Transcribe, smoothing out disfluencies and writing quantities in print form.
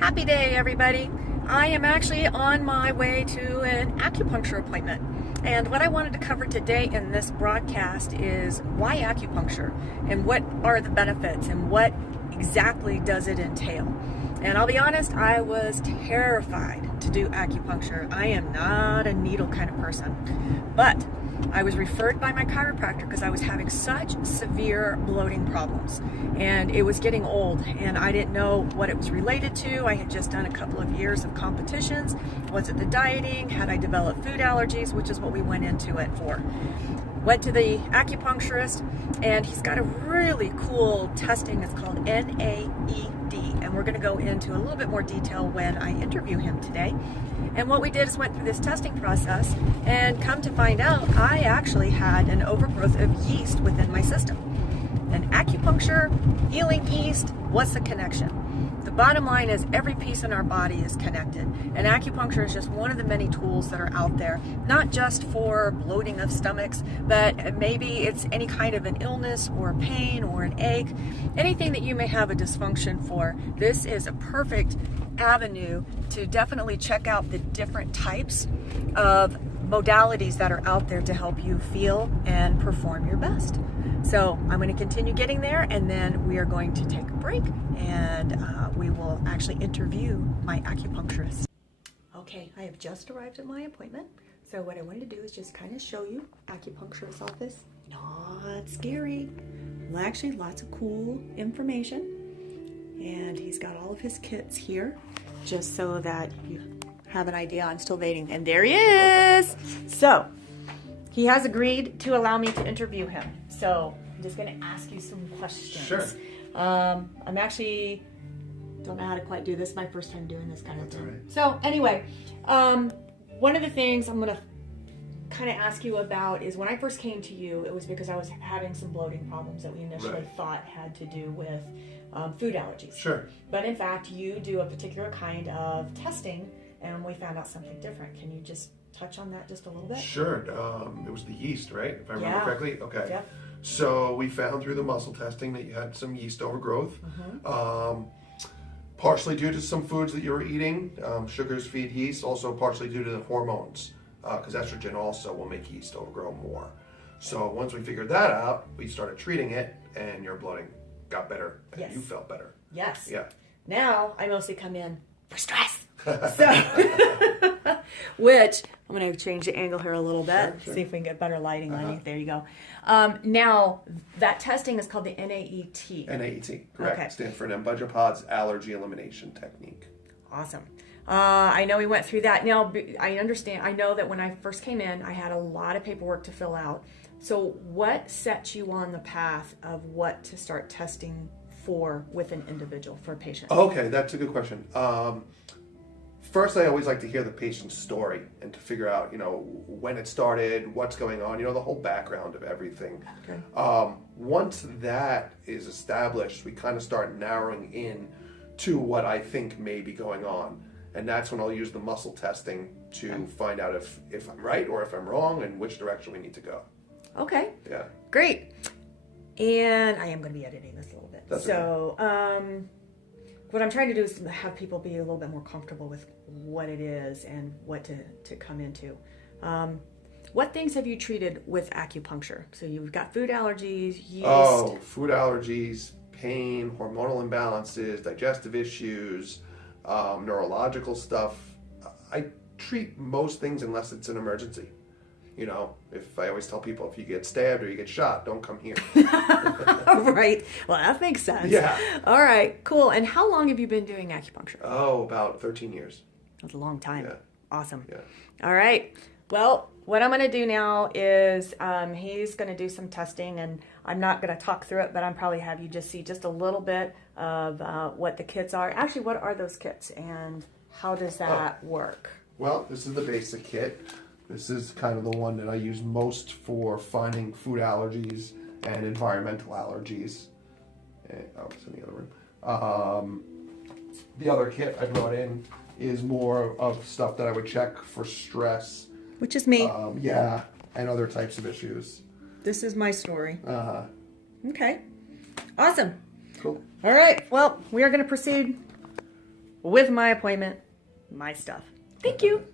Happy day, everybody. I am actually on my way to an acupuncture appointment. And what I wanted to cover today in this broadcast is why acupuncture and what are the benefits and what exactly does it entail. And I'll be honest, I was terrified to do acupuncture. I am not a needle kind of person, but I was referred by my chiropractor because I was having such severe bloating problems and it was getting old and I didn't know what it was related to. I had just done a couple of years of competitions. Was it the dieting? Had I developed food allergies, which is what we went into it for. Went to the acupuncturist and he's got a really cool testing. It's called NAET, and we're going to go into a little bit more detail when I interview him today. And what we did is went through this testing process and come to find out I actually had an overgrowth of yeast within my system. And acupuncture, healing yeast, what's the connection? The bottom line is every piece in our body is connected, and acupuncture is just one of the many tools that are out there, not just for bloating of stomachs, but maybe it's any kind of an illness or pain or an ache, anything that you may have a dysfunction for. This is a perfect avenue to definitely check out the different types of modalities that are out there to help you feel and perform your best. So I'm going to continue getting there, and then we are going to take a break and we will actually interview my acupuncturist. Okay, I have just arrived at my appointment. So what I wanted to do is just kind of show you acupuncturist office. Not scary. Well, actually lots of cool information. And he's got all of his kits here just so that you have an idea. I'm still waiting. And there he is. So he has agreed to allow me to interview him. So I'm just going to ask you some questions. Sure. I'm actually don't know how to quite do this. My first time doing this kind of thing. All right. So anyway, one of the things I'm going to kind of ask you about is when I first came to you, it was because I was having some bloating problems that we initially thought had to do with food allergies. Sure. But in fact, you do a particular kind of testing, and we found out something different. Can you just touch on that just a little bit? Sure. It was the yeast, right? If I remember correctly? Okay. Yep. So we found through the muscle testing that you had some yeast overgrowth. Partially due to some foods that you were eating. Sugars feed yeast. Also partially due to the hormones. Because estrogen also will make yeast overgrow more. So once we figured that out, we started treating it, and your bloating got better, and you felt better. Yes. Yeah. Now I mostly come in for stress. So, which I'm going to change the angle here a little bit, Sure. see if we can get better lighting on you. There you go. Now that testing is called the NAET. NAET, correct. Okay. Stands for an Embudgepod's allergy elimination technique. Awesome. I know we went through that. Now, I understand. I know that when I first came in, I had a lot of paperwork to fill out. So what set you on the path of what to start testing for with an individual, for a patient? Okay, that's a good question. First, I always like to hear the patient's story and to figure out, when it started, what's going on, the whole background of everything. Okay. Once that is established, we kind of start narrowing in to what I think may be going on. And that's when I'll use the muscle testing to find out if I'm right or if I'm wrong and which direction we need to go. Okay. Yeah. Great. And I am going to be editing this a little bit. That's so, what I'm trying to do is have people be a little bit more comfortable with what it is and what to come into. What things have you treated with acupuncture? So you've got food allergies, yeast. Oh, food allergies, pain, hormonal imbalances, digestive issues, neurological stuff. I treat most things unless it's an emergency. If I always tell people, if you get stabbed or you get shot, don't come here. Right. Well, that makes sense. Yeah. All right, cool. And how long have you been doing acupuncture? Oh, about 13 years. That's a long time. Yeah. Awesome. Yeah. All right. Well, what I'm going to do now is he's going to do some testing, and I'm not going to talk through it, but I'm probably have you just see just a little bit of what the kits are. Actually, what are those kits, and how does that work? Well, this is the basic kit. This is kind of the one that I use most for finding food allergies and environmental allergies. It's in the other room. The other kit I brought in is more of stuff that I would check for stress. Which is me. Yeah, and other types of issues. This is my story. Okay. Awesome. Cool. All right. Well, we are going to proceed with my appointment, my stuff. Thank you.